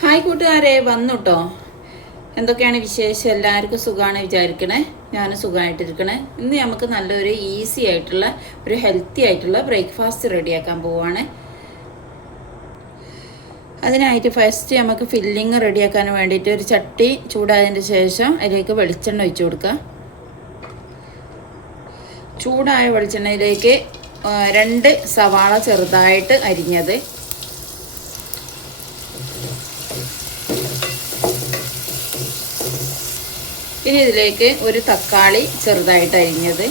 Hi കൂട്ടുകാരെ, വന്നുട്ടോ. എന്തൊക്കെയാണ് വിശേഷം? എല്ലാവർക്കും സുഖമാണ് വിചാരിക്കണേ. ഞാൻ സുഖമായിട്ടിരിക്കണേ. ഇന്ന് നമുക്ക് നല്ലൊരു ഈസി ആയിട്ടുള്ള ഒരു ഹെൽത്തി ആയിട്ടുള്ള ബ്രേക്ക്ഫാസ്റ്റ് റെഡിയാക്കാൻ പോവുകയാണ്. അതിനായിട്ട് ഫസ്റ്റ് നമുക്ക് ഫില്ലിങ് റെഡിയാക്കാൻ വേണ്ടിയിട്ട് ഒരു ചട്ടി ചൂടായതിന് ശേഷം അതിലേക്ക് വെളിച്ചെണ്ണ ഒഴിച്ചു കൊടുക്കുക. ചൂടായ വെളിച്ചെണ്ണയിലേക്ക് 2 സവാള ചെറുതായിട്ട് അരിഞ്ഞത്, ഇനി ഇതിലേക്ക് ഒരു തക്കാളി ചെറുതായിട്ട് അരിഞ്ഞത്,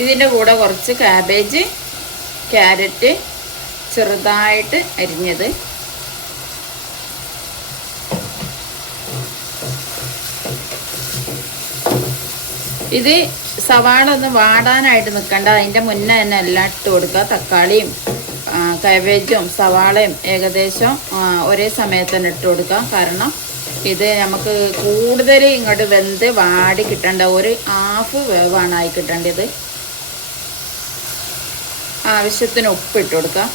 ഇതിൻ്റെ കൂടെ കുറച്ച് കാബേജ്, ക്യാരറ്റ് ചെറുതായിട്ട് അരിഞ്ഞത്, ഇത് സവാള ഒന്ന് വാടാനായിട്ട് നിൽക്കണ്ട, അതിൻ്റെ മുന്നേ തന്നെ എല്ലാം ഇട്ട് കൊടുക്കുക. തക്കാളിയും കാബേജും സവാളയും ഏകദേശം ഒരേ സമയത്ത് തന്നെ ഇട്ട് കൊടുക്കുക. കാരണം ഇത് നമുക്ക് കൂടുതൽ ഇങ്ങോട്ട് വെന്ത് വാടി കിട്ടേണ്ട, ഒരു ഹാഫ് വേവാണ് ആയി കിട്ടേണ്ടത്. ആവശ്യത്തിന് ഉപ്പ് ഇട്ട് കൊടുക്കുക.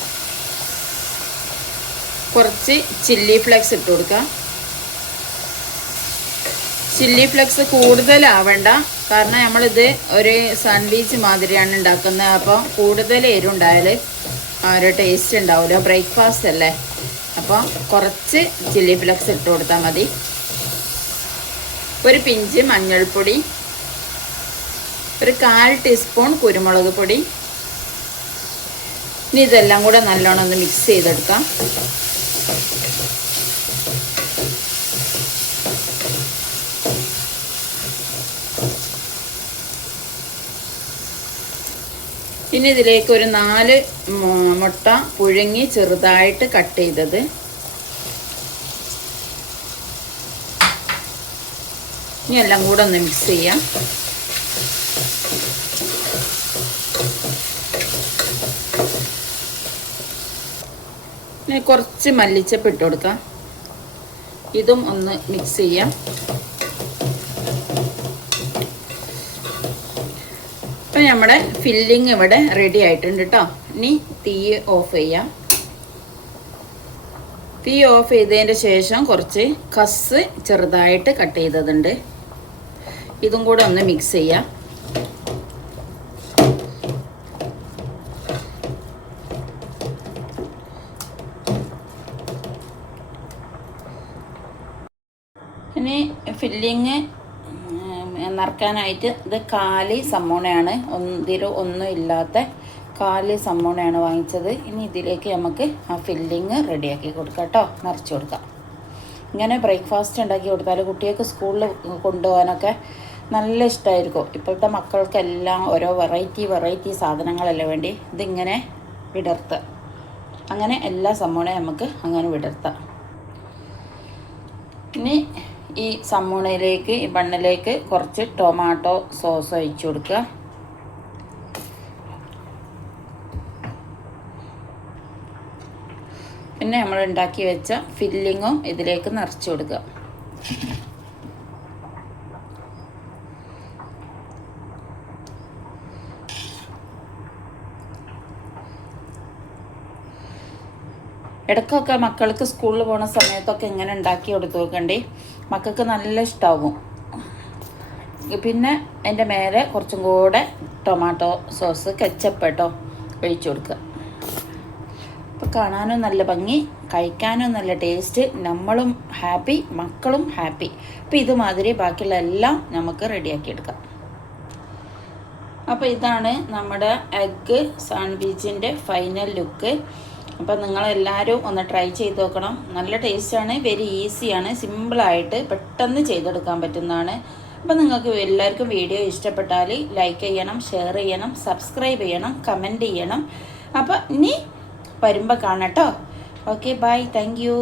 കുറച്ച് ചില്ലി ഫ്ലെക്സ് ഇട്ട് കൊടുക്കുക. ചില്ലി ഫ്ലെക്സ് കൂടുതലാവണ്ട, കാരണം നമ്മളിത് ഒരു സാൻഡ്വിച്ച് മാതിരിയാണ് ഉണ്ടാക്കുന്നത്. അപ്പോൾ കൂടുതൽ എരിവുണ്ടായാൽ ഒരു ടേസ്റ്റ് ഉണ്ടാവില്ല. ബ്രേക്ക്ഫാസ്റ്റ് അല്ലേ, അപ്പോൾ കുറച്ച് ചില്ലി ഫ്ലെക്സ് ഇട്ട് കൊടുത്താൽ മതി. ഒരു പിഞ്ച് മഞ്ഞൾപ്പൊടി, ഒരു 1/4 ടീസ്പൂൺ കുരുമുളക് പൊടി. ഇനി ഇതെല്ലാം കൂടെ നല്ലോണം ഒന്ന് മിക്സ് ചെയ്തെടുക്കാം. ഇനി ഇതിലേക്ക് ഒരു 4 മുട്ട പുഴുങ്ങി ചെറുതായിട്ട് കട്ട് ചെയ്തത്, ഇനി എല്ലാം കൂടെ ഒന്ന് മിക്സ് ചെയ്യാം. ഇനി കുറച്ച് മല്ലിച്ചപ്പ് ഇട്ട് കൊടുക്കാം. ഇതും ഒന്ന് മിക്സ് ചെയ്യാം. അപ്പം നമ്മുടെ ഫില്ലിങ് ഇവിടെ റെഡി ആയിട്ടുണ്ട് കേട്ടോ. ഇനി തീ ഓഫ് ചെയ്യാം. തീ ഓഫ് ചെയ്തതിൻ്റെ ശേഷം കുറച്ച് കസ് ചെറുതായിട്ട് കട്ട് ചെയ്തതുണ്ട്, ഇതും കൂടെ ഒന്ന് മിക്സ് ചെയ്യാം. ഇനി ഫില്ലിങ് നിറക്കാനായിട്ട് ഇത് 1/4 സമൂണയാണ്, ഒന്നും ഇല്ലാത്ത 1/4 സമൂണയാണ് വാങ്ങിച്ചത്. ഇനി ഇതിലേക്ക് നമുക്ക് ആ ഫില്ലിങ് റെഡിയാക്കി കൊടുക്കാം കേട്ടോ, നിറച്ച് കൊടുക്കാം. ഇങ്ങനെ ബ്രേക്ക്ഫാസ്റ്റ് ഉണ്ടാക്കി കൊടുത്താൽ കുട്ടികൾക്ക് സ്കൂളിൽ കൊണ്ടുപോകാനൊക്കെ നല്ല ഇഷ്ടമായിരിക്കും. ഇപ്പോഴത്തെ മക്കൾക്കെല്ലാം ഓരോ വെറൈറ്റി സാധനങ്ങളല്ലേ വേണ്ടി. ഇതിങ്ങനെ വിടർത്തുക, അങ്ങനെ എല്ലാ സമൂണയും നമുക്ക് അങ്ങനെ വിടർത്താം. ഇനി ഈ സമൂണയിലേക്ക്, ഈ ബണ്ണിലേക്ക് കുറച്ച് ടൊമാറ്റോ സോസ് ഒഴിച്ചു കൊടുക്കുക. പിന്നെ നമ്മൾ ഉണ്ടാക്കി വെച്ച ഫില്ലിങ്ങും ഇതിലേക്ക് നിറച്ച് കൊടുക്കുക. ഇടയ്ക്കൊക്കെ മക്കൾക്ക് സ്കൂളിൽ പോകുന്ന സമയത്തൊക്കെ ഇങ്ങനെ ഉണ്ടാക്കി കൊടുത്തു നോക്കണ്ടേ, മക്കൾക്ക് നല്ല ഇഷ്ടമാകും. പിന്നെ അതിൻ്റെ മേലെ കുറച്ചും കൂടെ ടൊമാറ്റോ സോസ്, കെച്ചപ്പ് കേട്ടോ ഒഴിച്ചു കൊടുക്കുക. അപ്പോൾ കാണാനും നല്ല ഭംഗി, കഴിക്കാനും നല്ല ടേസ്റ്റ്, നമ്മളും ഹാപ്പി, മക്കളും ഹാപ്പി. അപ്പോൾ ഇതുമാതിരി ബാക്കിയുള്ള എല്ലാം നമുക്ക് റെഡിയാക്കിയെടുക്കാം. അപ്പോൾ ഇതാണ് നമ്മുടെ എഗ്ഗ് സാൻഡ്വിച്ചിൻ്റെ ഫൈനൽ ലുക്ക്. അപ്പോൾ നിങ്ങളെല്ലാവരും ഒന്ന് ട്രൈ ചെയ്ത് നോക്കണം. നല്ല ടേസ്റ്റാണ്, വെരി ഈസിയാണ്, സിമ്പിളായിട്ട് പെട്ടെന്ന് ചെയ്തെടുക്കാൻ പറ്റുന്നതാണ്. അപ്പോൾ നിങ്ങൾക്ക് എല്ലാവർക്കും വീഡിയോ ഇഷ്ടപ്പെട്ടാൽ ലൈക്ക് ചെയ്യണം, ഷെയർ ചെയ്യണം, സബ്സ്ക്രൈബ് ചെയ്യണം, കമൻറ്റ് ചെയ്യണം. അപ്പോൾ ഇനി വരുമ്പോൾ കാണാം കേട്ടോ. Okay, bye, thank U.